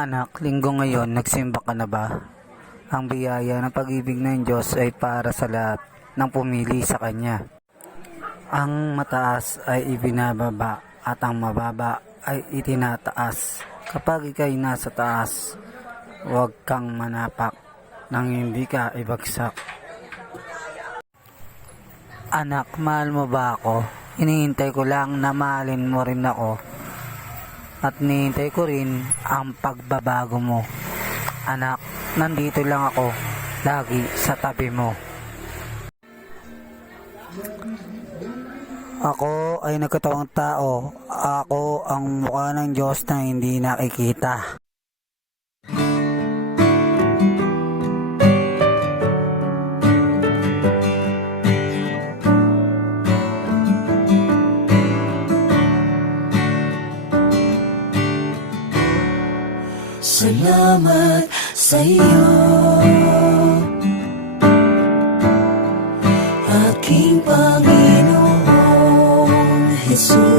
Anak, linggo ngayon, nagsimba ka na ba? Ang biyaya ng pag-ibig ng Diyos ay para sa lahat ng pumili sa Kanya. Ang mataas ay ibinababa at ang mababa ay itinataas. Kapag ika'y nasa taas, huwag kang manapak nang hindi ka ibagsak. Anak, mahal mo ba ako? Hinihintay ko lang na mahalin mo rin ako. At hinihintay ko rin ang pagbabago mo. Anak, nandito lang ako, lagi sa tabi mo. Ako ay nagkatawang tao. Ako ang mukha ng Diyos na hindi nakikita. Salamat sa iyo, aking Panginoong Jesus.